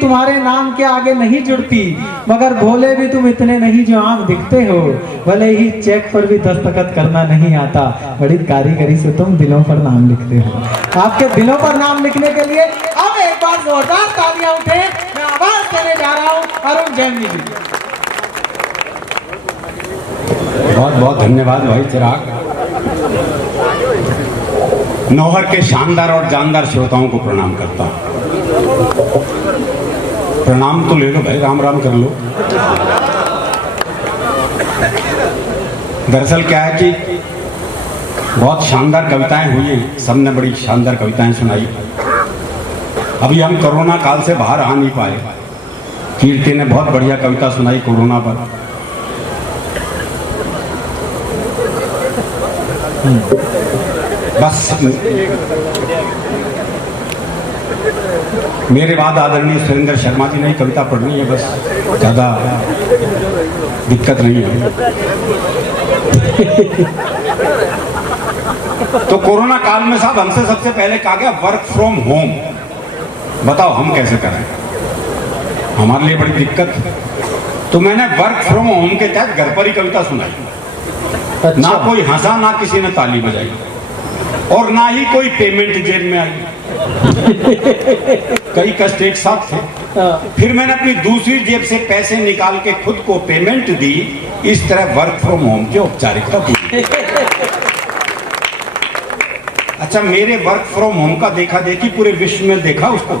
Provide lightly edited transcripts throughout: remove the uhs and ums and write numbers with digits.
तुम्हारे नाम के आगे नहीं जुड़ती, मगर भोले भी तुम इतने नहीं जो आम दिखते हो। भले ही चेक पर भी दस्तखत करना नहीं आता, बड़ी कारीगरी से तुम दिलों पर नाम लिखते हो। आपके दिलों पर नाम लिखने के लिए अब एक बार जोरदार तालियां उठे। मैं आवाज देने जा रहा हूँ अरुण जैमिनी जी। बहुत बहुत धन्यवाद भाई चिराग। नौहर के शानदार और जानदार श्रोताओं को प्रणाम करता हूं। प्रणाम तो ले लो भाई, राम राम कर लो। दरअसल क्या है कि बहुत शानदार कविताएं हुई हैं, सबने बड़ी शानदार कविताएं सुनाई। अभी हम कोरोना काल से बाहर आ नहीं पाए। कीर्ति ने बहुत बढ़िया कविता सुनाई कोरोना पर। बस मेरे बाद आदरणीय सुरेंद्र शर्मा जी ने कविता पढ़नी है, बस ज्यादा दिक्कत नहीं है। तो कोरोना काल में साहब हमसे सबसे पहले कहा गया वर्क फ्रॉम होम। बताओ हम कैसे करें, हमारे लिए बड़ी दिक्कत है। तो मैंने वर्क फ्रॉम होम के तहत घर पर ही कविता सुनाई। अच्छा। ना कोई हंसा, ना किसी ने ताली बजाई, और ना ही कोई पेमेंट जेब में आई। कई कष्ट एक साथ थे। फिर मैंने अपनी दूसरी जेब से पैसे निकाल के खुद को पेमेंट दी। इस तरह वर्क फ्रॉम होम की औपचारिकता पूरी। अच्छा, मेरे वर्क फ्रॉम होम का देखा देखी पूरे विश्व में देखा उसको,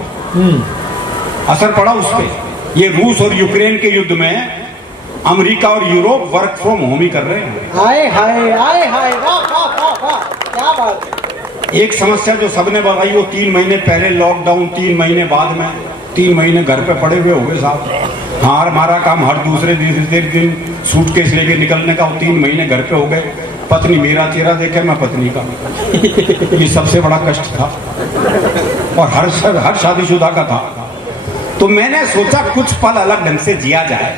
असर पड़ा उस पर। ये रूस और यूक्रेन के युद्ध में अमेरिका और यूरोप वर्क फ्रॉम होम ही कर रहे हैं। हाय हाय हाय हाय, वाह वाह वाह वाह, क्या बात है। एक समस्या जो सबने बताई वो 3 महीने पहले लॉकडाउन, 3 महीने बाद में, 3 महीने घर पे पड़े हुए हो गए साहब। हाँ, हमारा काम हर दूसरे दिन सूटकेस लेके निकलने का, 3 महीने घर पे हो गए। पत्नी मेरा चेहरा देखे, मैं पत्नी का। ये सबसे बड़ा कष्ट था और हर शादीशुदा का था। तो मैंने सोचा कुछ पल अलग ढंग से जिया जाए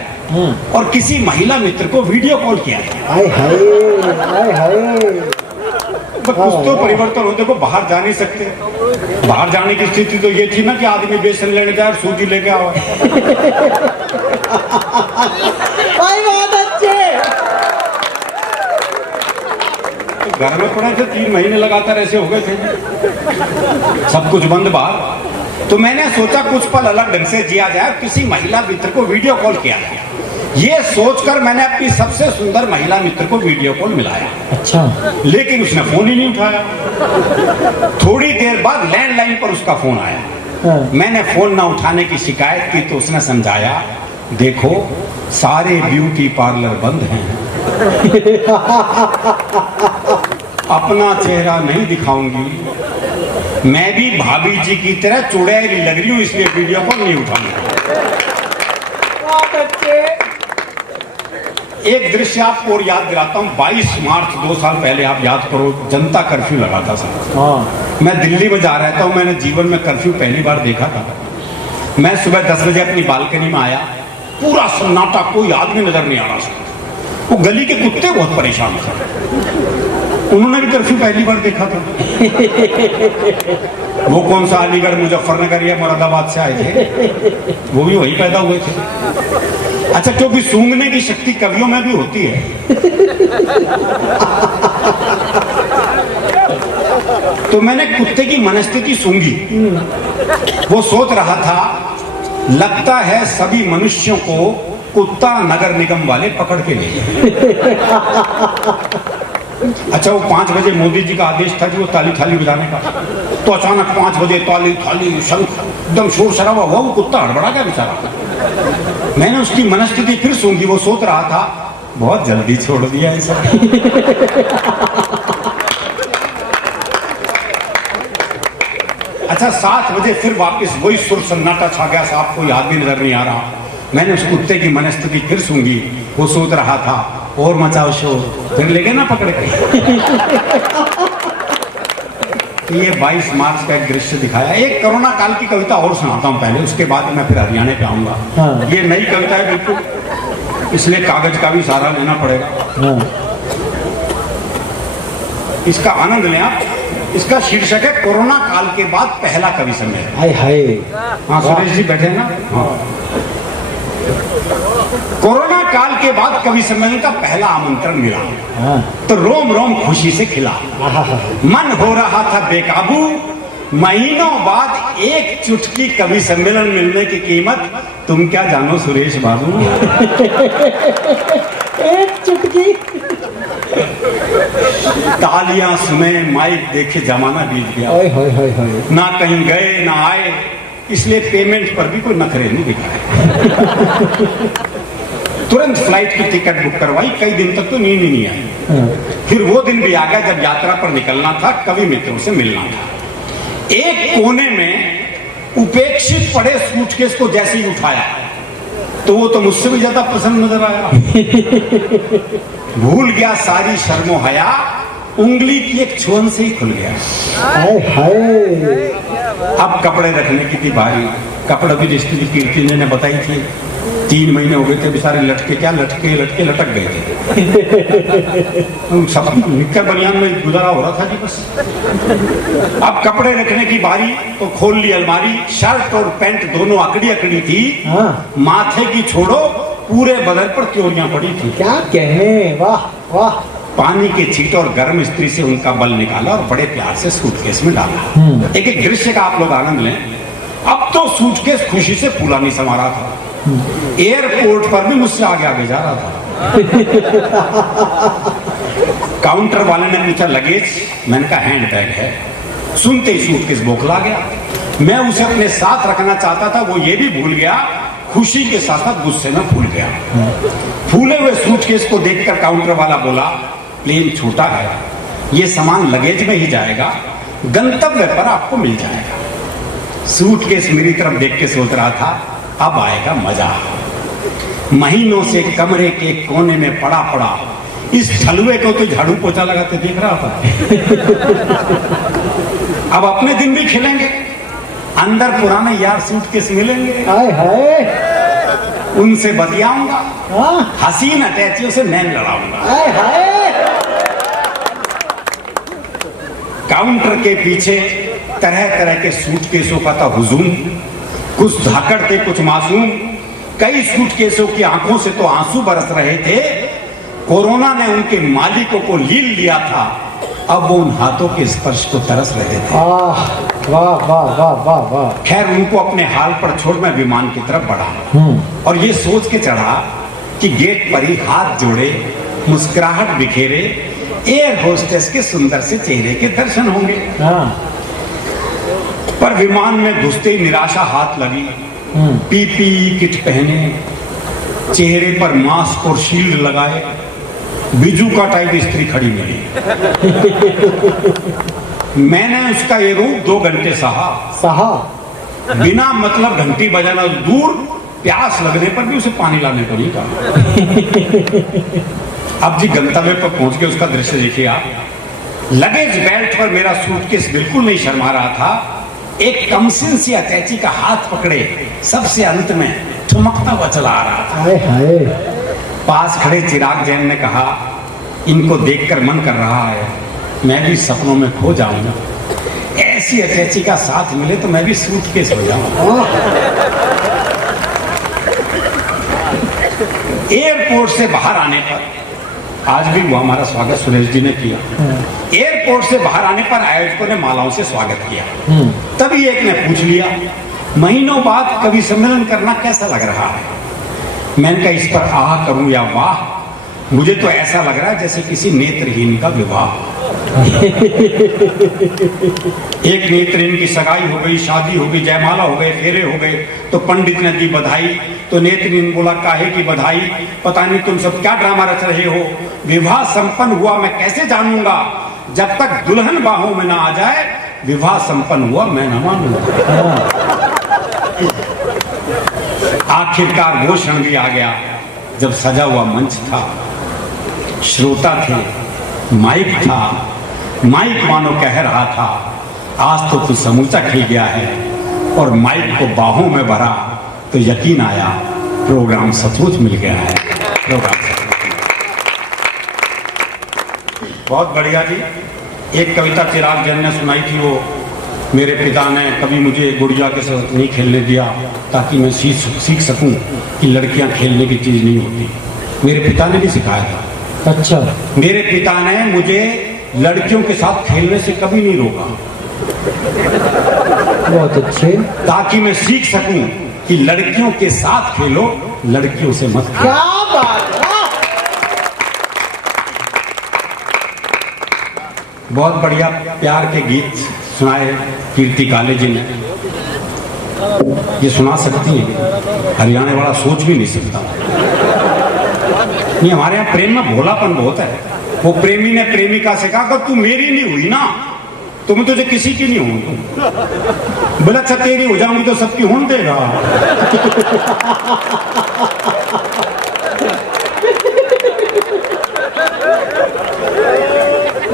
और किसी महिला मित्र को वीडियो कॉल किया जाए। हाय हाय हाय हाय, तो कुछ तो परिवर्तन हो। देखो, बाहर जा नहीं सकते। बाहर जाने की स्थिति तो ये थी ना कि आदमी बेसन लेने जाए, सूजी लेके आओ। भाई बहुत अच्छे। तो घर में पड़े थे 3 महीने लगातार, ऐसे हो गए थे, सब कुछ बंद बाहर। तो मैंने सोचा कुछ पल अलग ढंग से जिया जाए, किसी महिला मित्र को वीडियो कॉल किया जाए। ये सोचकर मैंने अपनी सबसे सुंदर महिला मित्र को वीडियो कॉल मिलाया। अच्छा। लेकिन उसने फोन ही नहीं उठाया। थोड़ी देर बाद लैंडलाइन पर उसका फोन आया। मैंने फोन ना उठाने की शिकायत की तो उसने समझाया, देखो सारे ब्यूटी पार्लर बंद हैं, अपना चेहरा नहीं दिखाऊंगी, मैं भी भाभी जी की तरह चुड़ैली लग रही हूं, इसलिए वीडियो कॉल नहीं उठाऊंगा। बहुत अच्छे। एक दृश्य आपको और याद दिलाता हूं। 22 मार्च 2 साल पहले, आप याद करो, जनता कर्फ्यू लगा था साहब। मैं दिल्ली में जा रहा था, मैंने जीवन में कर्फ्यू पहली बार देखा था। मैं सुबह 10 बजे अपनी बालकनी में आया, पूरा सन्नाटा, कोई आदमी नजर नहीं आ रहा था। वो गली के कुत्ते बहुत परेशान थे, उन्होंने भी कर्फ्यू पहली बार देखा था। वो कौन सा अलीगढ़, मुजफ्फरनगर या मुरादाबाद से आए थे, वो भी वहीं पैदा हुए थे। अच्छा, क्योंकि सूंघने की शक्ति कवियों में भी होती है। तो मैंने कुत्ते की मनस्थिति सूंघी। वो सोच रहा था, लगता है सभी मनुष्यों को कुत्ता नगर निगम वाले पकड़ के ले गए। अच्छा, वो 5 बजे मोदी जी का आदेश था कि वो ताली थाली बजाने का। तो अचानक 5 बजे ताली थाली शंख, एकदम शोर शराबा हुआ। वो कुत्ता हड़बड़ा गया बेचारा। मैंने उसकी मनस्थिति फिर सूंघी। वो सोच रहा था, बहुत जल्दी छोड़ दिया इसे। अच्छा, 7 बजे फिर वापस वही सुर सन्नाटा छा गया, साहब कोई आदमी नजर नहीं आ रहा। मैंने उस कुत्ते की मनस्थिति फिर सूंघी। वो सोच रहा था, और मचाओ शोर, फिर ले गए ना पकड़ के। ये 22 मार्च का एक दृश्य दिखाया। एक कोरोना काल की कविता और सुनाता हूँ पहले, उसके बाद मैं फिर हरियाणा पे आऊंगा। हाँ। ये नई कविता है बिल्कुल, इसलिए कागज का भी सहारा लेना पड़ेगा। हाँ। इसका आनंद लें आप। इसका शीर्षक है कोरोना काल के बाद पहला कवि सम्मेलन। हाय हाय। हाँ सुरेश जी बैठे ना। हाँ। कोरोना काल के बाद कवि सम्मेलन का पहला आमंत्रण मिला, हाँ। तो रोम रोम खुशी से खिला। मन हो रहा था बेकाबू, महीनों बाद एक चुटकी कवि सम्मेलन मिलने की कीमत तुम क्या जानो सुरेश बाबू। एक चुटकी। तालियां सुने, माइक देखे, जमाना बीत गया। हाय हाय हाय हाय। ना कहीं गए ना आए, इसलिए पेमेंट पर भी कोई नखरे नहीं दिखाए। तुरंत फ्लाइट की टिकट बुक करवाई, कई दिन तक तो नींद ही नहीं आई। फिर वो दिन भी आ गया जब यात्रा पर निकलना था, कवि मित्रों से मिलना था। एक कोने में उपेक्षित पड़े सूटकेस को जैसे ही उठाया तो वो तो मुझसे भी ज्यादा पसंद नजर आया। भूल गया सारी शर्मो हया, उंगली की एक छुअन से ही खुल गया। हाय हाय। अब कपड़े रखने की थी बारी। कपड़ों की स्थिति कीर्ति ने बताई थी, 3 महीने हो गए थे बेचारे लटके, क्या लटके लटके लटक गए थे। सब निक्कर बनियान में गुजारा हो रहा था जी बस। अब कपड़े रखने की बारी तो खोल ली अलमारी। शर्ट और पैंट दोनों अकड़ी अकड़ी थी। हाँ। माथे की छोड़ो, पूरे बदन पर त्योरियां पड़ी थी। क्या कहने, वाह वाह। पानी के छींटे और गर्म इस्त्री से उनका बल निकाला और बड़े प्यार से सूटकेस में डाला। एक एक दृश्य का आप लोग आनंद लें। अब तो सूटकेस खुशी से फूला नहीं समा रहा था। एयरपोर्ट पर भी मुझसे आगे आगे जा रहा था। काउंटर वाले ने पूछा लगेज, मैंने कहा हैंड बैग है। सुनते ही सूटकेस बौखला गया। मैं उसे अपने साथ रखना चाहता था, वो ये भी भूल गया। खुशी के साथ साथ गुस्से में फूल गया। फूले हुए सूटकेस को देखकर काउंटर वाला बोला, प्लेन छोटा है, ये सामान लगेज में ही जाएगा, गंतव्य पर आपको मिल जाएगा। सूटकेस मेरी तरफ देख के सोच रहा था, अब आएगा मजा। महीनों से कमरे के कोने में पड़ा पड़ा इस ठलुए को तो झाड़ू पोछा लगाते देख रहा था। अब अपने दिन भी खिलेंगे, अंदर पुराने यार सूटकेस मिलेंगे। हाय हाय। उनसे बतियाऊंगा, हाँ। हसीन अटैचियों से नैन लड़ाऊंगा। हाय हाय। काउंटर के पीछे तरह तरह के सूटकेसों का था हुजूम। कुछ धाकड़ थे, कुछ मासूम। कई सूटकेसों की आंखों से तो आंसू बरस रहे थे। कोरोना ने उनके मालिकों को लील लिया था, अब वो उन हाथों के स्पर्श को तरस रहे थे। वाह वाह वाह वाह वाह। खैर उनको अपने हाल पर छोड़ मैं विमान की तरफ बढ़ा और ये सोच के चढ़ा कि गेट पर ही हाथ जोड़े, मुस्कुराहट बिखेरे एयर होस्टेस के सुंदर से चेहरे के दर्शन होंगे। हाँ। पर विमान में घुसते ही निराशा हाथ लगी। पीपीई किट पहने, चेहरे पर मास्क और शील्ड लगाए, बिजू का टाइप स्त्री खड़ी मिली। मैंने उसका ये रूप 2 घंटे सहा। बिना मतलब घंटी बजाना दूर, प्यास लगने पर भी उसे पानी लाने को नहीं कहा। अब जी गंतव्य पर पहुंच के उसका दृश्य देखिए आप। लगेज बेल्ट पर मेरा सूटकेस बिल्कुल नहीं शर्मा रहा था। एक कमसिन सी अटैची का हाथ पकड़े सबसे अंत में ठुमकता हुआ चला आ रहा था। हाय हाय। पास खड़े चिराग जैन ने कहा, इनको देखकर मन कर रहा है मैं भी सपनों में खो जाऊंगा। ऐसी अटैची का साथ मिले तो मैं भी सूटकेस हो जाऊंगा। एयरपोर्ट से बाहर आने पर, आज भी वो हमारा स्वागत सुरेश जी ने किया। एयरपोर्ट से बाहर आने पर आयोजकों ने मालाओं से स्वागत किया। तभी एक ने पूछ लिया, महीनों बाद कवि सम्मेलन करना कैसा लग रहा है? मैंने कहा इस पर आह करूं या वाह, मुझे तो ऐसा लग रहा है जैसे किसी नेत्रहीन का विवाह। एक नेत्रहीन की सगाई हो गई, शादी हो गई, जयमाला हो गए, फेरे हो गए, तो पंडित ने दी बधाई, तो नेत्रहीन बोला काहे की बधाई, पता नहीं तुम सब क्या ड्रामा रच रहे हो। विवाह संपन्न हुआ मैं कैसे जानूंगा, जब तक दुल्हन बाहों में ना आ जाए विवाह संपन्न हुआ मैं न मानूंगा। आखिरकार वो क्षण भी आ गया जब सजा हुआ मंच था, श्रोता थे, माइक था, माइक मानो कह रहा था आज तो तू समूचा खिल गया है, और माइक को बाहों में भरा तो यकीन आया प्रोग्राम सचमुच मिल गया है। प्रोग्राम बहुत बढ़िया जी। एक कविता चिराग जैन ने सुनाई थी, वो मेरे पिता ने कभी मुझे गुड़िया के साथ नहीं खेलने दिया ताकि मैं सीख सकूं कि लड़कियां खेलने की चीज नहीं होती। मेरे पिता ने भी सिखाया था। अच्छा, मेरे पिता ने मुझे लड़कियों के साथ खेलने से कभी नहीं रोका, बहुत अच्छे। ताकि मैं सीख सकूं कि लड़कियों के साथ खेलो, लड़कियों से मत खेलो। क्या बात है। बहुत बढ़िया प्यार के गीत सुनाए कीर्ति काले जी ने। ये सुना सकती हैं, हरियाणा वाला सोच भी नहीं सकता। ये हमारे यहाँ प्रेम में भोलापन बहुत है। वो प्रेमी ने प्रेमिका से कहा, अगर तू मेरी नहीं हुई ना तो मैं तुझे किसी की नहीं हूं। बोला अच्छा तेरी हो जाऊंगी तो सबकी होन देगा।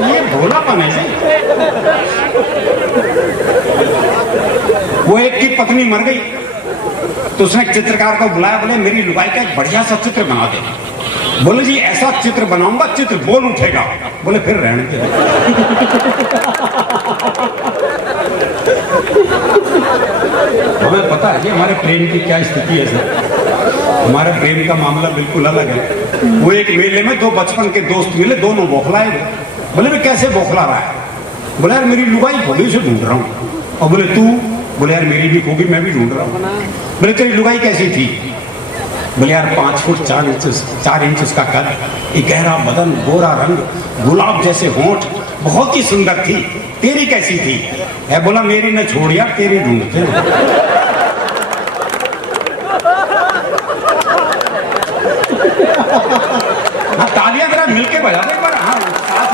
ये भोलापन है। वो एक की पत्नी मर गई तो उसने एक चित्रकार को बुलाया, बोले मेरी लुगाई का एक बढ़िया सा चित्र बना दे। बोले जी ऐसा चित्र बनाऊंगा चित्र बोल उठेगा। बोले फिर रहने दे। हमें पता है कि हमारे प्रेम की क्या स्थिति है सर। हमारे प्रेम का मामला बिल्कुल अलग है। वो एक मेले में दो बचपन के दोस्त मिले, दोनों बौखलाए। बोले मैं कैसे बौखला रहा है? बोले यार मेरी लुगाई खो गई, उसे ढूंढ रहा हूँ। और बोले तू? बोले यार मेरी भी खो गई, मैं भी ढूंढ रहा हूँ। बोले तेरी लुगाई कैसी थी? बोले यार 5 फुट 4 इंच का कद, एक गहरा बदन, गोरा रंग, गुलाब जैसे होंठ, बहुत ही सुंदर थी। तेरी कैसी थी? है बोला मेरी ने छोड़ यार, तेरी ढूंढते हैं। हाँ तालियां जरा मिलके बजा दे पर। हाँ साथ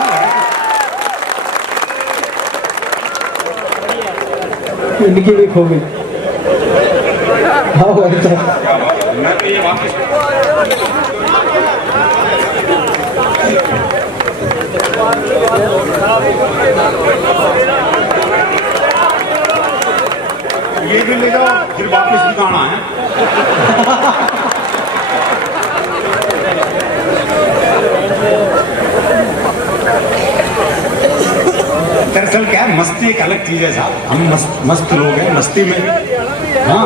में इनकी भी खो गई। हाँ मैं तो ये वापस ये भी ले जाओ, फिर वापस भी गाना है। दरअसल क्या है, मस्ती एक अलग चीज है साहब। हम मस्त लोग हैं मस्ती में। हाँ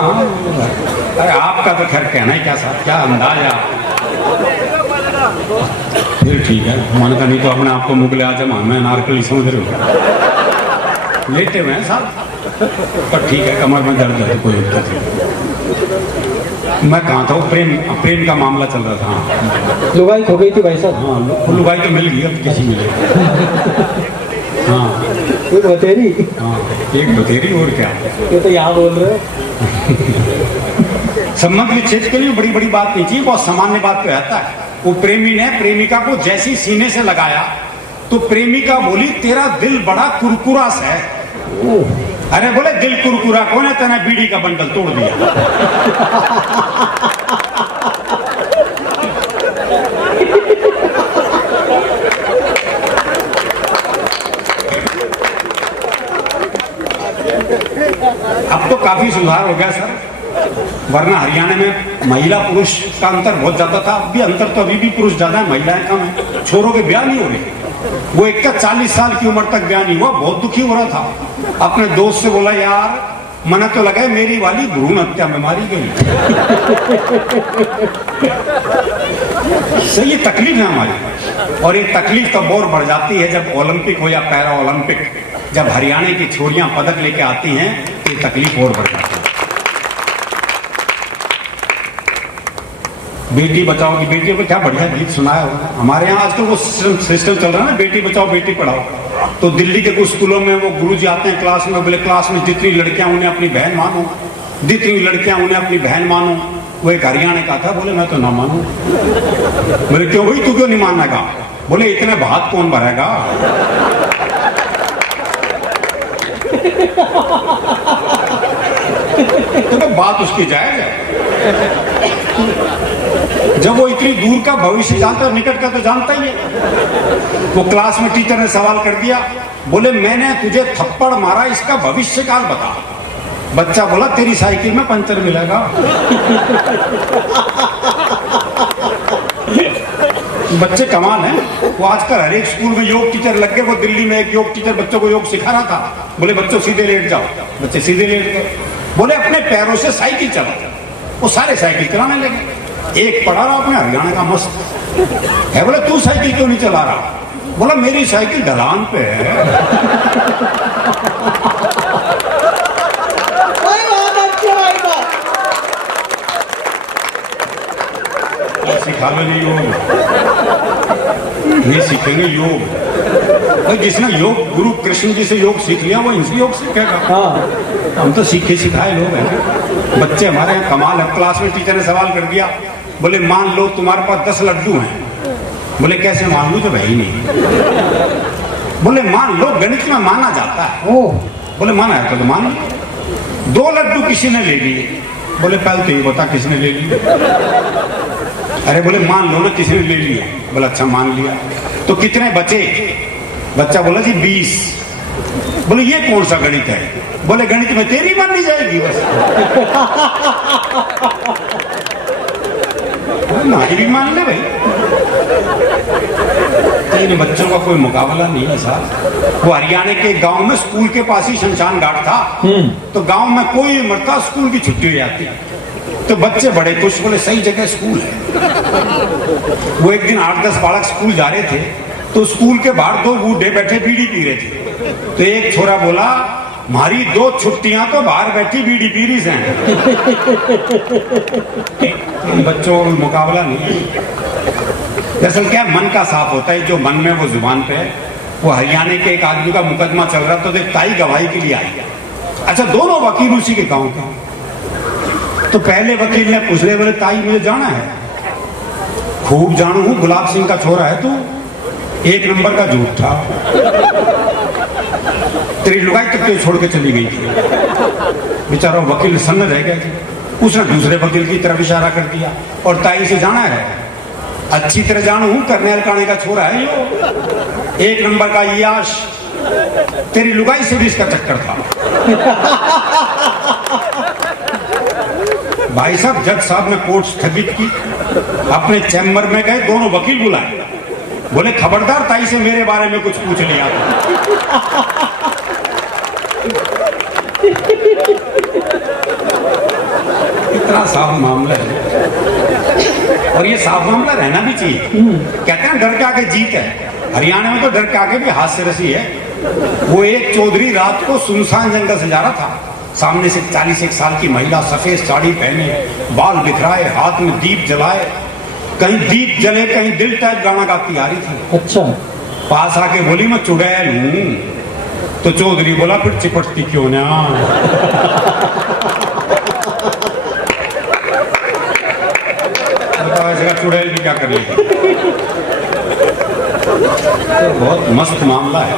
अरे आपका तो खैर कहना ही क्या साहब, क्या अंदाज है आप। फिर ठीक है, मन का नहीं तो अपने आप को मुगले आजम मैं नारकली समझ रहे हो। लेटे हुए हैं साहब, पर ठीक है कमर में दर्द है तो कोई दिक्कत नहीं। मैं कहाँ था, वो प्रेम का मामला चल रहा था। हाँ लुगाई खो गई थी भाई साहब। हाँ लुगाई तो मिल गई, अब कैसी मिलेगी। हाँ एक बतेरी। हाँ एक बतेरी और क्या। ये तो यहाँ बोल रहे हो। संबंध विच्छेद के लिए बड़ी बड़ी बात नहीं चाहिए, बहुत सामान्य बात पे आता है। वो प्रेमी ने प्रेमिका को जैसी सीने से लगाया तो प्रेमिका बोली तेरा दिल बड़ा कुरकुरा सा है। अरे बोले दिल कुरकुरा कौन है, तेने बीड़ी का बंडल तोड़ दिया। अब तो काफी सुधार हो गया सर, वरना हरियाणा में महिला पुरुष का अंतर बहुत ज्यादा था। अब भी अंतर तो अभी भी पुरुष ज्यादा है, महिलाएं कम है। छोरों के ब्याह नहीं हो रहे। वो एक का 40 साल की उम्र तक ब्याह नहीं हुआ, बहुत दुखी हो रहा था। अपने दोस्त से बोला यार मन तो लगा मेरी वाली भ्रूण हत्या में मारी गई। सही तकलीफ है हमारी, और ये तकलीफ तब और बढ़ जाती है जब ओलंपिक हो या पैरा ओलंपिक, जब हरियाणा की छोरियां पदक लेके आती हैं तो ये तकलीफ और बढ़ जाती है। बेटी बचाओ की बेटियों को क्या बढ़िया गीत सुनाया होगा। हमारे यहाँ आजकल वो सिस्टम चल रहा है ना, बेटी बचाओ बेटी पढ़ाओ। तो दिल्ली के कुछ स्कूलों में वो गुरुजी आते हैं क्लास में, बोले क्लास में जितनी लड़कियां उन्हें अपनी बहन मानो, जितनी लड़कियां उन्हें अपनी बहन मानो। वो एक हरियाणा का था, बोले मैं तो ना मानू। बोले क्यों भाई तू क्यों नहीं मानना का? बोले इतने भात कौन भरेगा। तो बात उसकी जायज है। जब वो इतनी दूर का भविष्य जानता है, निकट का तो जानता ही है। वो क्लास में टीचर ने सवाल कर दिया, बोले मैंने तुझे थप्पड़ मारा, इसका भविष्य काल बता। बच्चा बोला तेरी साइकिल में पंचर मिलेगा। बच्चे कमाल हैं। वो आजकल हर एक स्कूल में योग टीचर लग गए। वो दिल्ली में एक योग टीचर बच्चों को योग सिखा रहा था। बोले बच्चों सीधे लेट जाओ, बच्चे सीधे लेट गए। बोले अपने पैरों से साइकिल चलाओ, वो सारे साइकिल चलाने लगे। एक पढ़ा रहा अपने हरियाणा का मस्त है, बोले तू साइकिल क्यों नहीं चला रहा? बोला मेरी साइकिल ढलान पे है। सिखा लो जी योग, ये सीखेंगे योग। भाई जिसने योग गुरु कृष्ण जी से योग सीख लिया वो इनसे योग सीखेगा। हाँ। हम तो सीखे सिखाए लोग हैं। बच्चे हमारे यहाँ कमाल है। क्लास में टीचर ने सवाल कर दिया, बोले मान लो तुम्हारे पास 10 लड्डू हैं। बोले कैसे मान लूं, तो भाई नहीं। बोले मान लो, गणित में माना जाता है। बोले माना है तो मान। 2 लड्डू किसी ने ले लिए। बोले पहले तो ये बता किसने ले लिए। अरे बोले मान लो ना किसी ने ले लिया। बोला अच्छा मान लिया, तो कितने बचे? बच्चा बोला जी 20। बोले ये कौन सा गणित है? बोले गणित में तेरी मानी जाएगी बस। हमारी भी मान ले भाई। इन बच्चों का कोई मुकाबला नहीं है साहब। वो हरियाणा के गांव में स्कूल के पास ही शमशान घाट था। तो गांव में कोई मरता, स्कूल की छुट्टी हो जाती, तो बच्चे बड़े खुश। बोले सही जगह स्कूल है। वो एक दिन 8-10 बालक स्कूल जा रहे थे, तो स्कूल के बाहर 2 बूढ़े बैठे बीड़ी पी रहे थे। तो एक छोरा बोला हमारी 2 छुट्टियां तो बाहर बैठी बीड़ी पी रही हैं। बच्चों का मुकाबला नहीं। दरअसल क्या मन का साफ होता है, जो मन में वो जुबान पे है। वो हरियाणा के एक आदमी का मुकदमा चल रहा, तो देख ताई गवाही के लिए आई। अच्छा दोनों वकील उसी के गांव के। तो पहले वकील ने पूछ लिया, बोले ताई मुझे जाना है। खूब जानू हूं, गुलाब सिंह का छोरा है तू, 1 नंबर का झूठा। तेरी लुगाई तक तो छोड़ के चली गई थी। बेचारा वकील सन्न रह गया। उसने दूसरे वकील की तरफ इशारा कर दिया, और ताई से जाना है। अच्छी तरह जानू हूं, करनेल काने का छोरा है यो, 1 नंबर का याश। तेरी लुगाई से भी इसका चक्कर था। भाई साहब जज साहब ने कोर्ट स्थगित की, अपने चैम्बर में गए, दोनों वकील बुलाए। बोले खबरदार ताई से मेरे बारे में कुछ पूछ लिया। इतना साफ मामला है, और ये साफ मामला रहना भी चाहिए। कहते हैं डर के आगे जीत है। हरियाणा में तो डर के आगे भी हास्य रसी है। वो एक चौधरी रात को सुनसान जंगल से जा रहा था। सामने से 41 साल की महिला, सफेद साड़ी पहने, बाल बिखराए, हाथ में दीप जलाए, कहीं दीप जले कहीं दिल टाइप गाना गाती आ रही थी। अच्छा। पास आके बोली मैं चुड़ैल हूं। तो चौधरी बोला फिर चिपटती क्यों ना। चुड़ैल भी क्या कर लेगी। तो बहुत मस्त मामला है,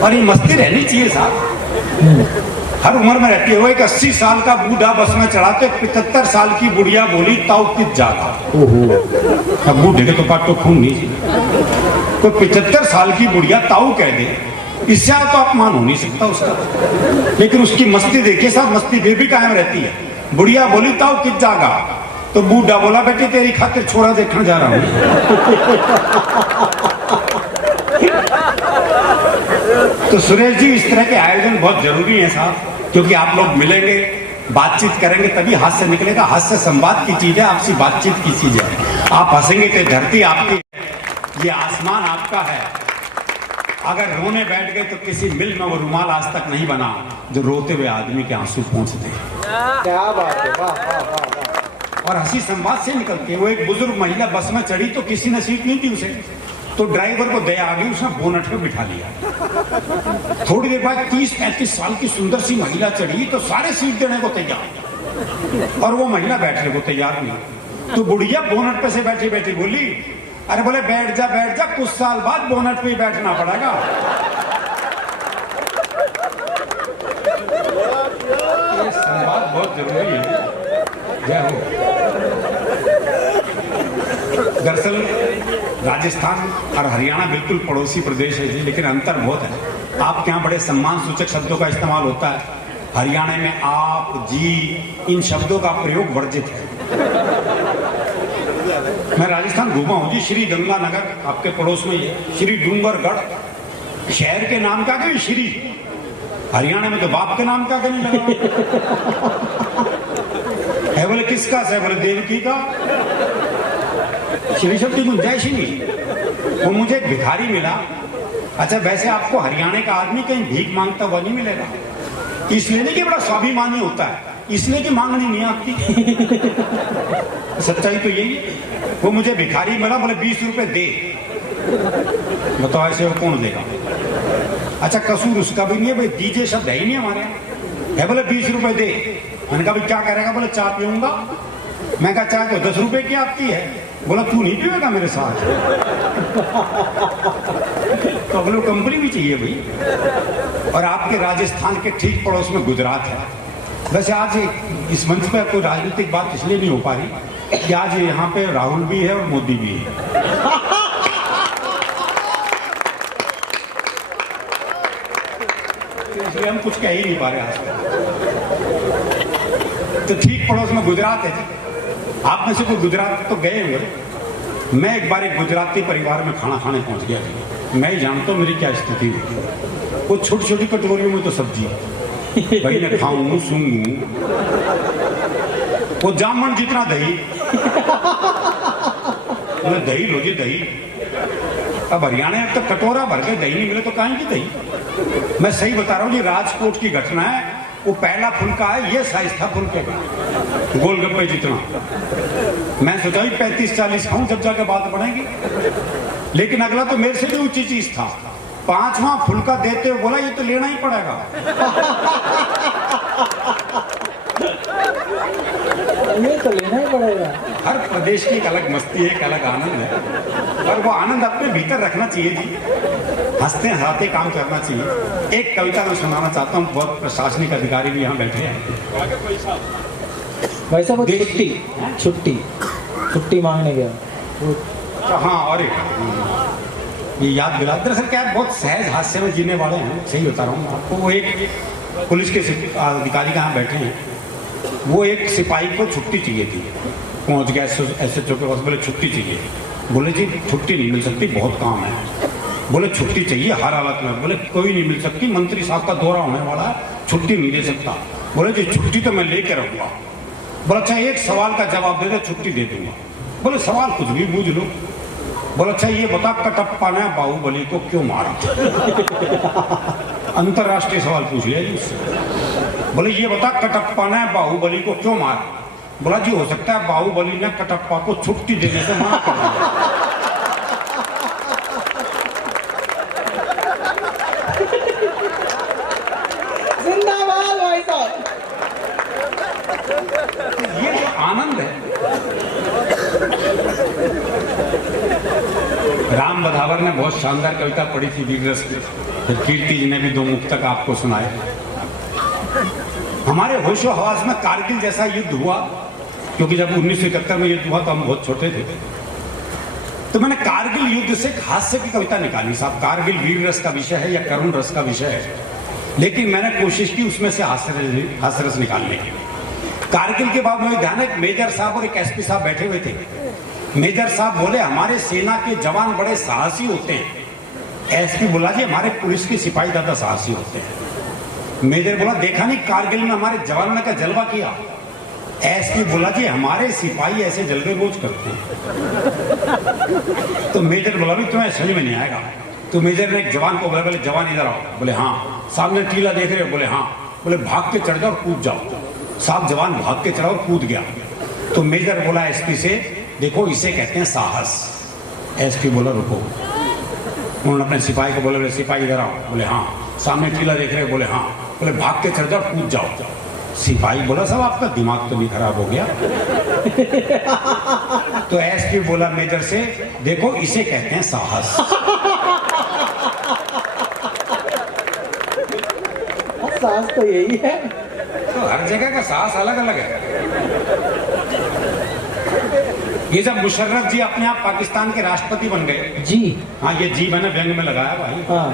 और ये मस्ती रहनी चाहिए साहब। हर उम्र में रहती है। वो एक 80 साल का बूढ़ा बस में चढ़ा, तो 75 साल की बुढ़िया बोली ताऊ कित जागा। अब बूढ़े के तो पाट तो खून नहीं। कोई 75 साल की बुढ़िया ताऊ कह दे, इससे तो अपमान हो नहीं सकता उसका। लेकिन उसकी मस्ती देखिए साहब, मस्ती फिर भी कायम रहती है। बुढ़िया बोली ताऊ कित जागा, तो बूढ़ा बोला बेटे तेरी खातिर छोरा देखने जा रहा हूं। तो सुरेश जी इस तरह के आयोजन बहुत जरूरी है साहब, क्योंकि आप लोग मिलेंगे, बातचीत करेंगे, तभी हास्य निकलेगा। हास्य संवाद की चीज है, आपसी बातचीत की चीज है। आप हंसेंगे तो धरती आपकी, ये आसमान आपका है। अगर रोने बैठ गए तो किसी मिल में वो रुमाल आज तक नहीं बना जो रोते हुए आदमी के आंसू पहुंच दे। क्या बात है, वाह वाह वाह। और हंसी संवाद से निकलती है। वो एक बुजुर्ग महिला बस में चढ़ी, तो किसी ने सीट नहीं थी उसे, तो ड्राइवर को दया आ गई, उसने बोनट पे बिठा लिया। थोड़ी देर बाद 30-35 साल की सुंदर सी महिला चढ़ी, तो सारे सीट देने को तैयार, और वो महिला बैठने को तैयार नहीं। तो बुढ़िया बोनट पे से बैठी बैठी बोली, अरे बोले बैठ जा, कुछ साल बाद बोनट पे ही बैठना पड़ेगा। ये संवाद बहुत जरूरी है। जय हो। दरअसल राजस्थान और हरियाणा बिल्कुल पड़ोसी प्रदेश है जी, लेकिन अंतर बहुत है। आपके यहाँ बड़े सम्मान सूचक शब्दों का इस्तेमाल होता है, हरियाणा में आप, जी, इन शब्दों का प्रयोग वर्जित है। मैं मैं राजस्थान घूमा हूँ जी, श्री गंगानगर आपके पड़ोस में ही है, श्री डूंगरगढ़। शहर के नाम का क्या श्री, हरियाणा में तो बाप के नाम का क्या नहीं लगा है, बोले किसका है, बोले देवकी का। श्री शब्द की गुंजाइश ही नहीं। वो मुझे एक भिखारी मिला। अच्छा वैसे आपको हरियाणा का आदमी कहीं भीख मांगता हुआ नहीं मिलेगा, इसलिए नहीं कि बड़ा स्वाभिमानी होता है, इसलिए कि मांगनी नहीं आती। सच्चाई तो यही है। वो मुझे भिखारी मिला, बोले 20 रुपए दे। बताओ ऐसे वो कौन देगा। अच्छा कसूर उसका भी नहीं है भाई, दीजिए शब्द है ही नहीं हमारे यहाँ है। बोले 20 रुपए दे। मैंने कहा भाई क्या करेगा, बोले चाय पीऊंगा। मैं कहा चाय तो 10 रुपए की आती है। बोला तू नहीं पीएगा मेरे साथ। तो अगले कंपनी भी चाहिए भाई। और आपके राजस्थान के ठीक पड़ोस में गुजरात है। वैसे आज इस मंच पर कोई राजनीतिक बात इसलिए नहीं हो पा रही कि आज यहाँ पे राहुल भी है और मोदी भी है। तो इसलिए हम कुछ कह ही नहीं पा रहे आज। तो ठीक पड़ोस में गुजरात है। आप में से कोई गुजरात तो गए हुए। मैं एक बार एक गुजराती परिवार में खाना खाने पहुंच गया थी। मैं ही जानता हूँ मेरी क्या स्थिति हुई। वो छोटी छोटी कटोरियों में तो सब्जी भाई ने खाऊं सूंघूं। वो जामन जितना दही, बोले दही लो जी दही। अब हरियाणा में तो कटोरा भर के दही नहीं मिले तो कहीं की दही। मैं सही बता रहा हूँ जी, राजकोट की घटना है। वो पहला फुल्का है, ये साइज था फुल्के का, गोलगप्पे जितना। मैं सोचा 35-40 खाऊं जब जाके बात बढ़ेगी, लेकिन अगला तो मेरे से भी ऊंची चीज था। 5वां फुल्का देते हुए बोला ये तो लेना ही पड़ेगा। ये तो लेना ही पड़ेगा। हर प्रदेश की एक अलग मस्ती है, एक अलग आनंद है, और वो आनंद अपने भीतर रखना चाहिए जी। हंसते हंसाते काम करना चाहिए। एक कविता मैं सुनाना चाहता हूँ, बहुत प्रशासनिक अधिकारी भी यहाँ बैठे हैं। वैसा वो छुट्टी मांगने गया वो। हाँ और ये याद दिला। दरअसल क्या है, बहुत सहज हास्य में जीने वाले हैं, सही बता रहा हूँ आपको। वो एक पुलिस के अधिकारी यहाँ बैठे हैं। वो एक सिपाही को छुट्टी चाहिए थी। पहुंच गया SHO के पास, बोले छुट्टी चाहिए। बोले जी छुट्टी नहीं मिल सकती, बहुत काम है। बोले छुट्टी चाहिए हर हालत में। बोले कोई नहीं मिल सकती, मंत्री साहब का दौरा होने वाला है, छुट्टी नहीं दे सकता। बोले जी छुट्टी तो मैं लेके रहूंगा। बोला अच्छा एक सवाल का जवाब दे दे, छुट्टी दे दूंगा। बोले सवाल कुछ भी पूछ लो। बोला अच्छा ये बता कटप्पा ने बाहुबली को क्यों मारा। अंतरराष्ट्रीय सवाल पूछ लिया जी उससे। बोले ये बता कटप्पा ने बाहुबली को क्यों मारा। बोला जी हो सकता है बाहुबली ने कटप्पा को छुट्टी देने से मना कर दिया। जिंदाबाद भाई साहब। ये जो आनंद है। राम बधावर ने बहुत शानदार कविता पढ़ी थी वीररस की, फिर कीर्ति जी ने भी 2 मुक्तक आपको सुनाए। हमारे होशो हवास में कारगिल जैसा युद्ध हुआ, क्योंकि जब 1971 में युद्ध हुआ तो हम बहुत छोटे थे। तो मैंने कारगिल युद्ध से एक हास्य की कविता निकाली। साहब कारगिल वीर रस का विषय है या करुण रस का विषय है, लेकिन मैंने कोशिश की उसमें से हास्य रस निकालने की। कारगिल के बाद मुझे ध्यान है, एक मेजर साहब और एक SP साहब बैठे हुए थे। मेजर साहब बोले हमारे सेना के जवान बड़े साहसी होते हैं। SP बोला जी हमारे पुलिस के सिपाही ज्यादा साहसी होते हैं। मेजर बोला देखा नहीं कारगिल में हमारे जवानों ने क्या जलवा किया। SP बोला जी हमारे सिपाही ऐसे जलवे रोज करते हैं। तो मेजर बोला भी तुम्हें समझ में नहीं आएगा। तो मेजर ने एक जवान को बोला, बोले जवान इधर आओ। बोले हाँ। सामने टीला देख रहे हो। बोले हाँ। बोले भाग के चढ़ जाओ और कूद जाओ। साहब जवान भाग के चढ़ा और कूद गया। तो मेजर बोला SP से देखो इसे कहते हैं साहस। SP बोला रुको। उन्होंने अपने सिपाही को बोला, बोले सिपाही इधर आओ। बोले हाँ। सामने टीला देख रहे हो। बोले हाँ। बोले भाग के चढ़ जाओ कूद जाओ। सिपाही बोला साहब आपका दिमाग तो नहीं खराब हो गया। तो SP बोला मेजर से देखो इसे कहते हैं साहस। साहस तो यही है। तो हर जगह का साहस अलग अलग है। ये जब मुशर्रफ जी अपने आप पाकिस्तान के राष्ट्रपति बन गए जी। हाँ ये जी मैंने व्यंग में लगाया भाई। हाँ।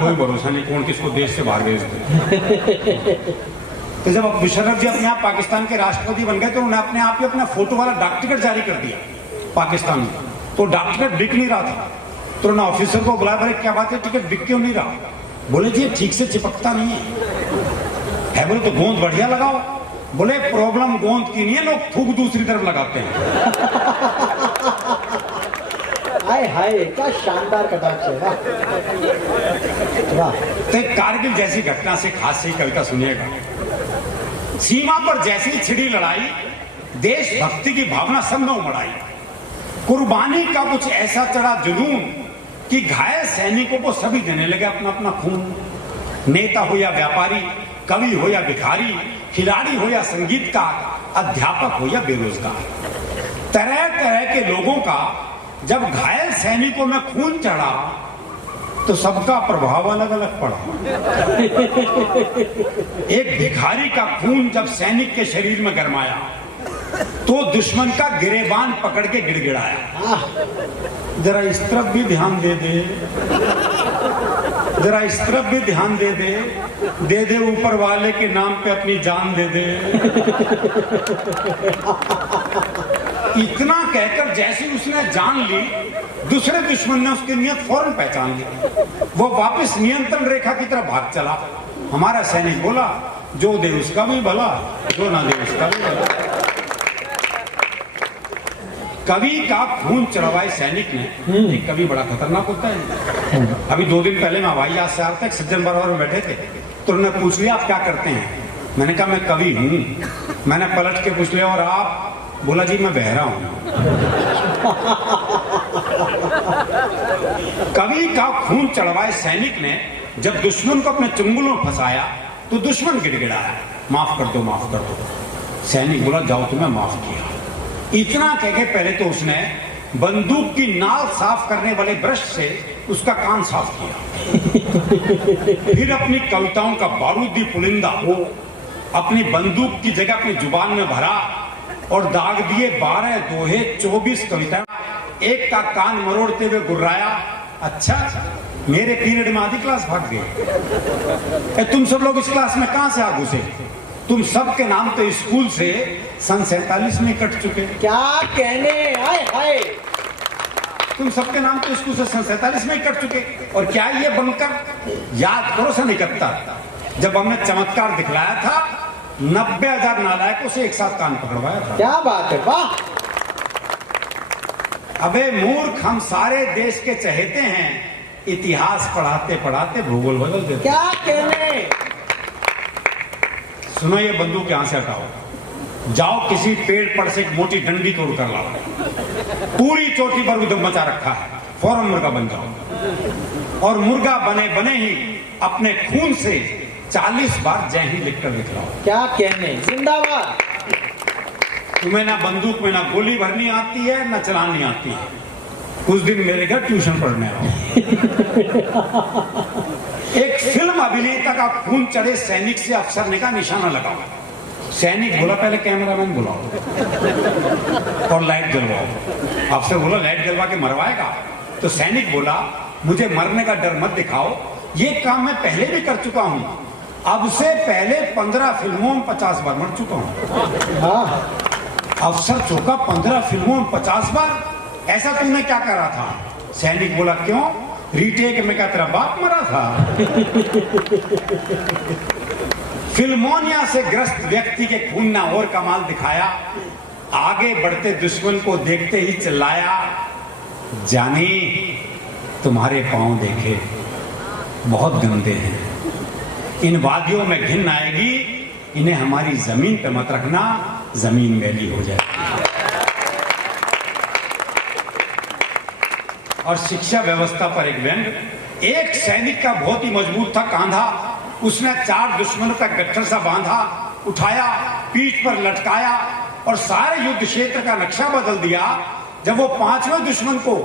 कोई भरोसा नहीं कौन किसको देश से बाहर भेज दे। तो जब मुशर्रफ जी अपने आप पाकिस्तान के राष्ट्रपति बन गए तो उन्होंने अपने आप ही अपना फोटो वाला डाक टिकट जारी कर दिया। पाकिस्तान में, तो डॉक्टर बिक नहीं रहा था। तो उन्होंने ऑफिसर को बुलाया, बोले क्या बात है टिकट बिक क्यों नहीं रहा? बोले जी ठीक से चिपकता नहीं है। बोले तो गोंद बढ़िया लगाओ। बोले प्रॉब्लम गोंद की नहीं है, लोग थूक दूसरी तरफ लगाते हैं। हाय हाय क्या शानदार कटाक्ष है, वाह वाह। तो एक कारगिल जैसी घटना से खास सी कविता सुनिएगा। सीमा पर जैसी छिड़ी लड़ाई, देशभक्ति की भावना सब में उमड़ आई। कुर्बानी का कुछ ऐसा चढ़ा जुनून कि घायल सैनिकों को सभी देने लगे अपना अपना खून। नेता हो या व्यापारी, कवि हो या भिखारी, खिलाड़ी हो या संगीतकार, अध्यापक हो या बेरोजगार, तरह तरह के लोगों का जब घायल सैनिकों में खून चढ़ा तो सबका प्रभाव अलग अलग पड़ा। एक भिखारी का खून जब सैनिक के शरीर में गरमाया तो दुश्मन का गिरेबान पकड़ के गिड़गिड़ाया। जरा इस तरफ भी ध्यान दे दे, जरा इस तरफ भी ध्यान दे दे, दे दे ऊपर वाले के नाम पे अपनी जान दे दे। इतना कहकर जैसे उसने जान ली, दूसरे दुश्मन ने उसकी नियत फौरन पहचान ली। वो वापस नियंत्रण रेखा की तरफ भाग चला। हमारा सैनिक बोला, जो दे उसका भी भला, जो ना दे उसका भी भला। कवि का खून चढ़वाए सैनिक ने, एक कवि बड़ा खतरनाक होता है। अभी 2 दिन पहले मैं हवाई जहाज से आता, सज्जन बराबर में बैठे थे, तो उन्होंने पूछ लिया आप क्या करते हैं? मैंने कहा मैं कवि हूं। मैंने पलट के पूछ लिया और आप? बोला जी मैं बहरा हूं। कवि का खून चढ़वाए सैनिक ने जब दुश्मन को अपने चुंगलों में फंसाया तो दुश्मन गिड़गिड़ाया, माफ कर दो माफ कर दो। सैनिक बोला जाओ तुम्हें माफ किया। इतना कह के पहले तो उसने बंदूक की नाल साफ करने वाले ब्रश से उसका कान साफ किया। फिर अपनी कविताओं का बारूदी पुलिंदा अपनी बंदूक की जगह अपनी जुबान में भरा और दाग दिए 12 दोहे 24 कविताएं। एक का कान मरोड़ते हुए गुर्राया, अच्छा मेरे पीरियड में आधी क्लास भाग गई। तुम सब लोग इस क्लास में कहां से आ घुसे? तुम सबके नाम तो स्कूल से सन 47 में कट चुके। क्या कहने, हाय हाय। तुम सबके नाम तो स्कूल से सन 47 में कट चुके। और क्या ये बनकर याद करो सन 71 जब हमने चमत्कार दिखलाया था, 90,000 नालायकों से एक साथ कान पकड़वाया था। क्या बात है, वाह। अबे मूर्ख, हम सारे देश के चहेते हैं, इतिहास पढ़ाते पढ़ाते भूगोल बदल देते। क्या कहने। सुनो ये बंदूक यहां से हटाओ, जाओ किसी पेड़ पर से एक मोटी डंडी तोड़ कर लाओ, पूरी चोटी पर उधम मचा रखा है, फौरन मुर्गा बन जाओ। और मुर्गा बने बने ही अपने खून से 40 बार जय हिंद लिखकर दिखलाओ। क्या कहने, जिंदाबाद। तुम्हें ना बंदूक में ना गोली भरनी आती है, ना चलानी आती है। कुछ दिन मेरे घर ट्यूशन पढ़ने आओ। एक फिल्म अभिनेता का खून चढ़े सैनिक से अफसर ने कहा निशाना लगाओ। सैनिक बोला पहले कैमरामैन बुलाओ और लाइट जलवाओ। अफसर बोला लाइट जलवा के मरवाएगा? तो सैनिक बोला मुझे मरने का डर मत दिखाओ, ये काम मैं पहले भी कर चुका हूं। अब से पहले 15 फिल्मों में 50 बार मर चुका हूं। अफसर चौंका, 15 फिल्मों में 50 बार? ऐसा तुमने क्या करा था? सैनिक बोला क्यों? रीटेक में क्या तेरा बाप मरा था? फिल्मोनिया से ग्रस्त व्यक्ति के खून ने और कमाल दिखाया। आगे बढ़ते दुश्मन को देखते ही चिल्लाया, जानी तुम्हारे पांव देखे बहुत गंदे हैं, इन वादियों में घिन आएगी, इन्हें हमारी जमीन पे मत रखना, जमीन मैली हो जाएगी। और शिक्षा व्यवस्था पर एक व्यंग। एक सैनिक का बहुत ही मजबूत था कांधा, उसने 4 दुश्मनों का गट्ठर सा बांधा, उठाया, पीठ पर लटकाया और सारे युद्ध क्षेत्र का नक्शा बदल दिया। जब वो 5वें दुश्मन को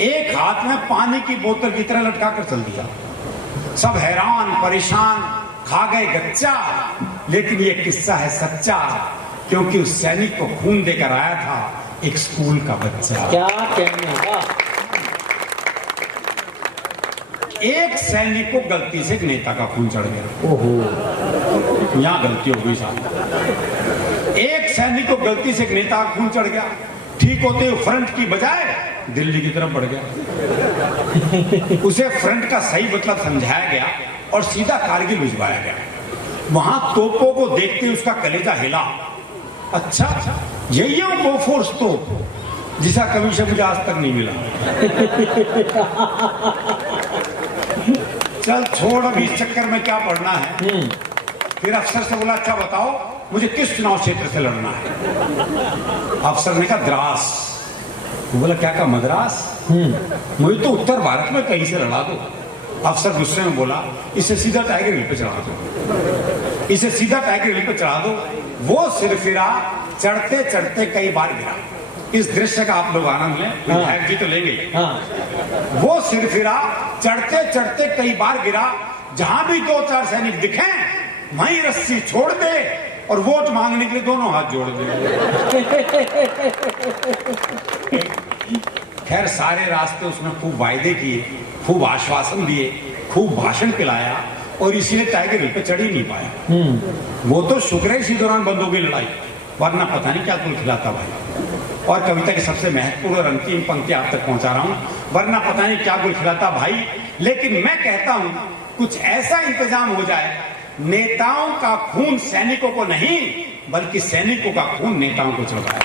एक हाथ में पानी की बोतल की तरह लटका कर चल दिया। सब हैरान परेशान, खा गए गच्चा। लेकिन ये किस्सा है सच्चा, क्योंकि उस सैनिक को खून देकर आया था एक स्कूल का बच्चा। क्या कहने, वाह। एक सैनिक को गलती से एक नेता का खून चढ़ गया। ओहो, यहां गलती हो गई साहब। एक सैनिक को गलती से एक नेता का खून चढ़ गया। ठीक होते हुए फ्रंट की बजाय दिल्ली की तरफ बढ़ गया। उसे फ्रंट का सही मतलब समझाया गया और सीधा कारगिल भिजवाया गया। वहां तोपों को देखते उसका कलेजा हिला। अच्छा, यही है वो बोफोर्स तोप जिसका कभी से मुझे आज तक नहीं मिला। चल छोड़, अभी इस चक्कर में क्या पढ़ना है। फिर अफसर से बोला, अच्छा बताओ मुझे किस चुनाव क्षेत्र से लड़ना है। अफसर ने कहा द्रास। वो बोला क्या कहा, मद्रास? मुझे तो उत्तर भारत में कहीं से लड़ा दो। अफसर गुस्से में बोला, इसे सीधा टाइगर हिल पे चढ़ा दो, इसे सीधा टाइगर हिल पे चढ़ा दो। वो सिरफिरा चढ़ते चढ़ते कई बार गिरा। इस दृश्य का आप लोग आनंद लें, विधायक जी तो लेंगे। वो सिरफिरा चढ़ते चढ़ते कई बार गिरा। जहां भी 2-4 सैनिक दिखे वहीं रस्सी छोड़ दे और वोट मांगने के लिए दोनों हाथ जोड़ दे। खैर सारे रास्ते उसने खूब वायदे किए, खूब आश्वासन दिए, खूब भाषण पिलाया और इसीलिए टाइगर हिल पे चढ़ ही नहीं पाया। वो तो शुक्र है इसी दौरान बंद हो गई लड़ाई, वरना पता नहीं क्या कुल खिलाता भाई। और कविता की सबसे महत्वपूर्ण और अंतिम पंक्ति आप तक पहुंचा रहा हूं, वरना पता नहीं क्या कुल खिलाता भाई। लेकिन मैं कहता हूं कुछ ऐसा इंतजाम हो जाए, नेताओं का खून सैनिकों को नहीं बल्कि सैनिकों का खून नेताओं को चढ़ाए।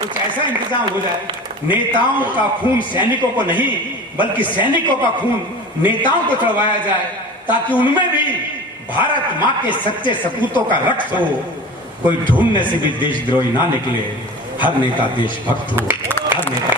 कुछ ऐसा इंतजाम हो जाए, नेताओं का खून सैनिकों को नहीं बल्कि सैनिकों का खून नेताओं को चढ़वाया जाए, ताकि उनमें भी भारत मां के सच्चे सपूतों का रक्त हो। कोई ढूंढने से भी देशद्रोही ना निकले, हर नेता देशभक्त हो, हर नेता